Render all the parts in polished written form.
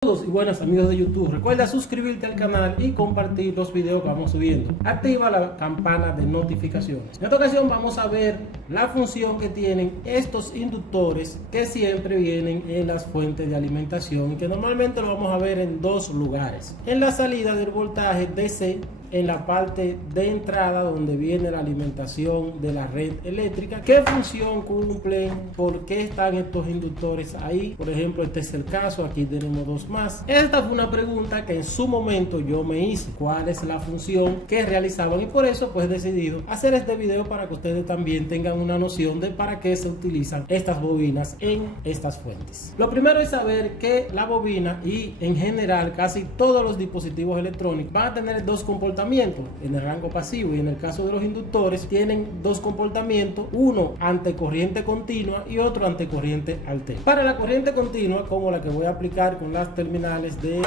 Y buenas amigos de YouTube, recuerda suscribirte al canal y compartir los videos que vamos subiendo. Activa la campana de notificaciones. En esta ocasión vamos a ver la función que tienen estos inductores que siempre vienen en las fuentes de alimentación y que normalmente lo vamos a ver en dos lugares: en la salida del voltaje DC, en la parte de entrada donde viene la alimentación de la red eléctrica. ¿Qué función cumplen? ¿Por qué están estos inductores ahí? Por ejemplo, este es el caso, aquí tenemos dos más. Esta fue una pregunta que en su momento yo me hice: ¿cuál es la función que realizaban? Y por eso pues he decidido hacer este video para que ustedes también tengan una noción de para qué se utilizan estas bobinas en estas fuentes. Lo primero es saber que la bobina y en general casi todos los dispositivos electrónicos van a tener dos comportamientos en el rango pasivo, y en el caso de los inductores tienen dos comportamientos: uno ante corriente continua y otro ante corriente alterna. Para la corriente continua, como la que voy a aplicar con las terminales del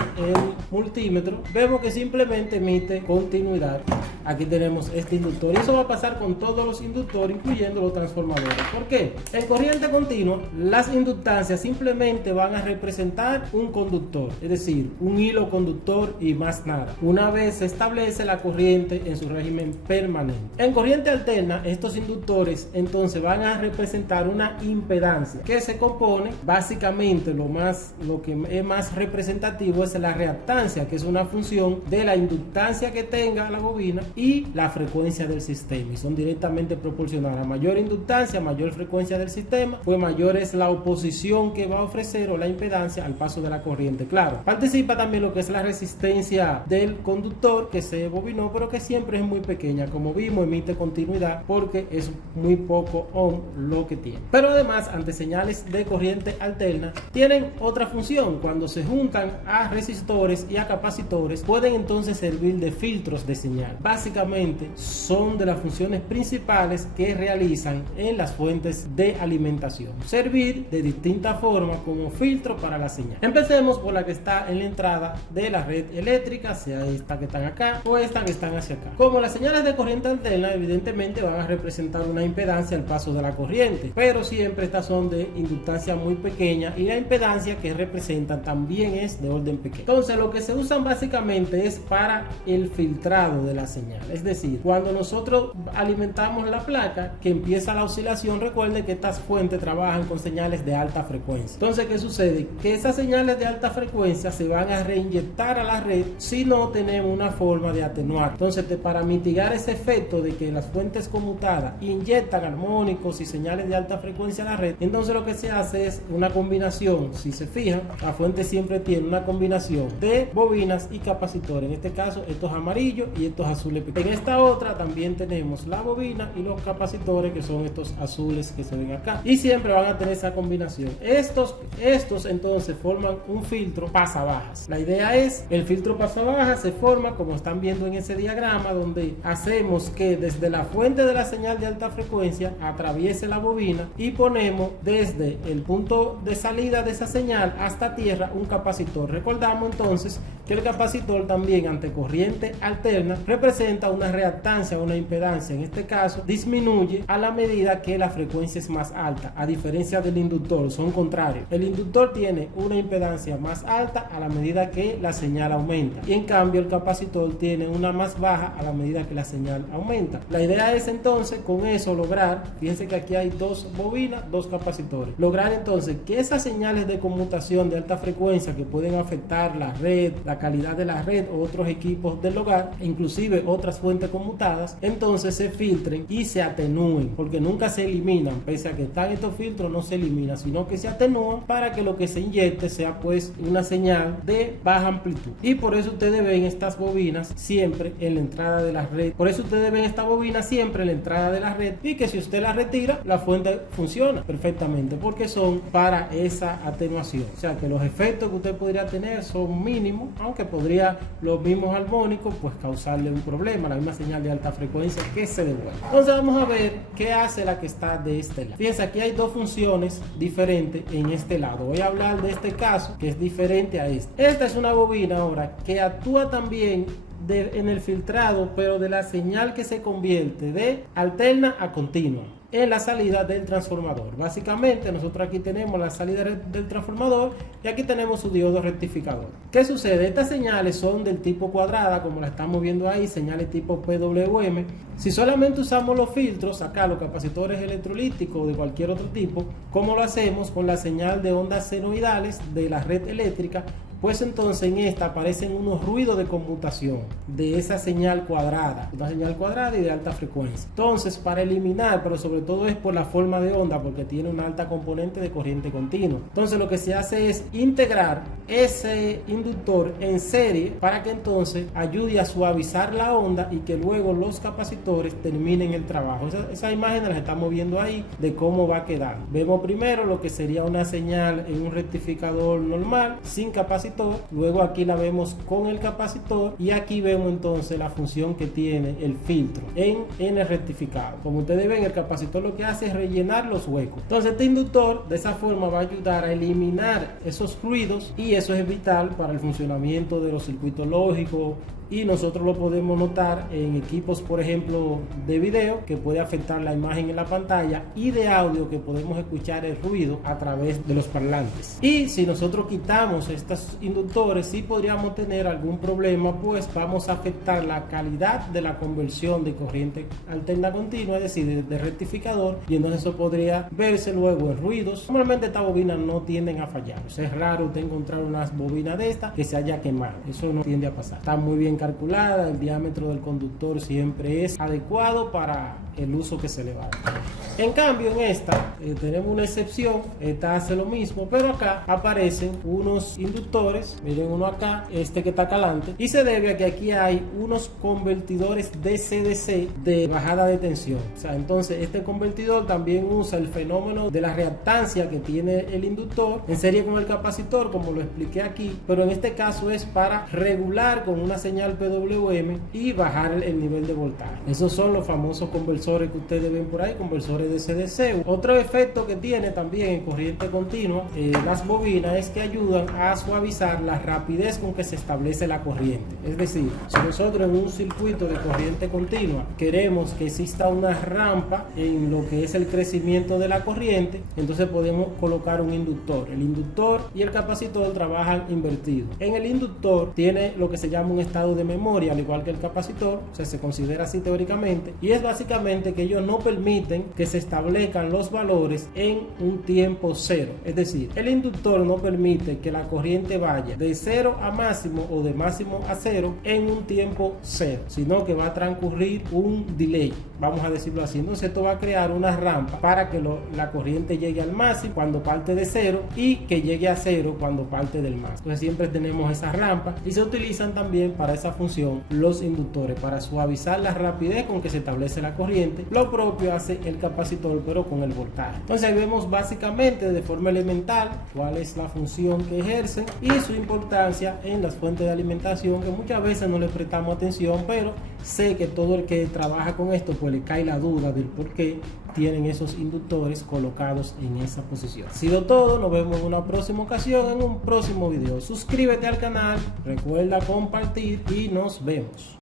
multímetro, vemos que simplemente emite continuidad. Aquí tenemos este inductor y eso va a pasar con todos los inductores, incluyendo los transformadores. ¿Por qué? En corriente continua las inductancias simplemente van a representar un conductor, es decir, un hilo conductor y más nada, una vez se establece la corriente en su régimen permanente. En corriente alterna, estos inductores entonces van a representar una impedancia que se compone básicamente, lo que es más representativo es la reactancia, que es una función de la inductancia que tenga la bobina y la frecuencia del sistema, y son directamente proporcionales. A mayor inductancia, mayor frecuencia del sistema, pues mayor es la oposición que va a ofrecer o la impedancia al paso de la corriente. Claro, participa también lo que es la resistencia del conductor que se bobinó, pero que siempre es muy pequeña. Como vimos, emite continuidad porque es muy poco ohm lo que tiene. Pero además, ante señales de corriente alterna, tienen otra función. Cuando se juntan a resistores y a capacitores, pueden entonces servir de filtros de señal. Básicamente son de las funciones principales que realizan en las fuentes de alimentación: servir de distintas formas como filtro para la señal. Empecemos por la que está en la entrada de la red eléctrica, sea esta que están acá o esta que están hacia acá. Como las señales de corriente alterna evidentemente van a representar una impedancia al paso de la corriente, pero siempre estas son de inductancia muy pequeña y la impedancia que representan también es de orden pequeño. Entonces lo que se usan básicamente es para el filtrado de la señal, es decir, cuando nosotros alimentamos la placa que empieza la oscilación, recuerden que estas fuentes trabajan con señales de alta frecuencia. Entonces, ¿qué sucede? Que esas señales de alta frecuencia se van a reinyectar a la red si no tenemos una forma de atenuar. Entonces, para mitigar ese efecto de que las fuentes conmutadas inyectan armónicos y señales de alta frecuencia a la red, entonces lo que se hace es una combinación. Si se fijan, la fuente siempre tiene una combinación de bobinas y capacitores. En este caso, estos amarillos y estos azules. En esta otra también tenemos la bobina y los capacitores, que son estos azules que se ven acá, y siempre van a tener esa combinación. Estos entonces forman un filtro pasabajas. La idea es, el filtro pasabajas se forma como están viendo en ese diagrama, donde hacemos que desde la fuente de la señal de alta frecuencia atraviese la bobina y ponemos desde el punto de salida de esa señal hasta tierra un capacitor. Recordamos entonces que el capacitor también ante corriente alterna representa una reactancia, una impedancia. En este caso disminuye a la medida que la frecuencia es más alta, a diferencia del inductor, son contrarios. El inductor tiene una impedancia más alta a la medida que la señal aumenta, y en cambio el capacitor tiene una más baja a la medida que la señal aumenta. La idea es entonces con eso lograr, fíjense que aquí hay dos bobinas, dos capacitores, lograr entonces que esas señales de conmutación de alta frecuencia que pueden afectar la red, la calidad de la red o otros equipos del hogar, inclusive otras fuentes conmutadas, entonces se filtren y se atenúen, porque nunca se eliminan. Pese a que están estos filtros, no se eliminan, sino que se atenúan para que lo que se inyecte sea pues una señal de baja amplitud. Y por eso ustedes ven estas bobinas siempre en la entrada de la red. Por eso ustedes ven esta bobina siempre en la entrada de la red, y que si usted la retira, la fuente funciona perfectamente, porque son para esa atenuación. O sea que los efectos que usted podría tener son mínimos, aunque podría los mismos armónicos pues causarle un problema, la misma señal de alta frecuencia que se devuelve. Entonces vamos a ver qué hace la que está de este lado. Fíjense, aquí hay dos funciones diferentes en este lado. Voy a hablar de este caso que es diferente a este. Esta es una bobina ahora que actúa también en el filtrado, pero de la señal que se convierte de alterna a continua en la salida del transformador. Básicamente nosotros aquí tenemos la salida del transformador y aquí tenemos su diodo rectificador. ¿Qué sucede? Estas señales son del tipo cuadrada, como la estamos viendo ahí, señales tipo PWM. Si solamente usamos los filtros, acá los capacitores electrolíticos de cualquier otro tipo, como lo hacemos con la señal de ondas senoidales de la red eléctrica, pues entonces en esta aparecen unos ruidos de conmutación de esa señal cuadrada, una señal cuadrada y de alta frecuencia. Entonces, para eliminar, pero sobre todo es por la forma de onda, porque tiene una alta componente de corriente continua. Entonces lo que se hace es integrar ese inductor en serie para que entonces ayude a suavizar la onda y que luego los capacitores terminen el trabajo. Esa imagen la estamos viendo ahí de cómo va a quedar. Vemos primero lo que sería una señal en un rectificador normal, sin capacitor. Luego aquí la vemos con el capacitor y aquí vemos entonces la función que tiene el filtro en el rectificado. Como ustedes ven, el capacitor lo que hace es rellenar los huecos. Entonces este inductor de esa forma va a ayudar a eliminar esos ruidos y eso es vital para el funcionamiento de los circuitos lógicos. Y nosotros lo podemos notar en equipos, por ejemplo, de video, que puede afectar la imagen en la pantalla, y de audio, que podemos escuchar el ruido a través de los parlantes. Y si nosotros quitamos estos inductores, sí podríamos tener algún problema, pues vamos a afectar la calidad de la conversión de corriente alterna continua, es decir, de rectificador, y entonces eso podría verse luego en ruidos. Normalmente estas bobinas no tienden a fallar. O sea, es raro usted encontrar unas bobinas de estas que se haya quemado. Eso no tiende a pasar. Está muy bien calculada, el diámetro del conductor siempre es adecuado para el uso que se le va a dar. En cambio, en esta tenemos una excepción. Esta hace lo mismo, pero acá aparecen unos inductores. Miren uno acá, este que está acá adelante, y se debe a que aquí hay unos convertidores DC-DC de bajada de tensión. O sea, entonces este convertidor también usa el fenómeno de la reactancia que tiene el inductor en serie con el capacitor, como lo expliqué aquí, pero en este caso es para regular con una señal PWM y bajar el nivel de voltaje. Esos son los famosos conversores que ustedes ven por ahí, conversores DC-DC. Otro efecto que tiene también en corriente continua las bobinas es que ayudan a suavizar la rapidez con que se establece la corriente. Es decir, si nosotros en un circuito de corriente continua queremos que exista una rampa en lo que es el crecimiento de la corriente, entonces podemos colocar un inductor. El inductor y el capacitor trabajan invertidos. En el inductor tiene lo que se llama un estado de memoria, al igual que el capacitor, o sea, se considera así teóricamente, y es básicamente que ellos no permiten que se establezcan los valores en un tiempo cero. Es decir, el inductor no permite que la corriente vaya de cero a máximo o de máximo a cero en un tiempo cero, sino que va a transcurrir un delay, vamos a decirlo así. Entonces esto va a crear una rampa para que la corriente llegue al máximo cuando parte de cero y que llegue a cero cuando parte del máximo. Entonces siempre tenemos esa rampa y se utilizan también para esa función los inductores, para suavizar la rapidez con que se establece la corriente. Lo propio hace el capacitor, pero con el voltaje. Entonces ahí vemos básicamente de forma elemental cuál es la función que ejercen y su importancia en las fuentes de alimentación, que muchas veces no le prestamos atención, pero sé que todo el que trabaja con esto pues le cae la duda del por qué tienen esos inductores colocados en esa posición. Ha sido todo, nos vemos en una próxima ocasión, en un próximo video. Suscríbete al canal, recuerda compartir y nos vemos.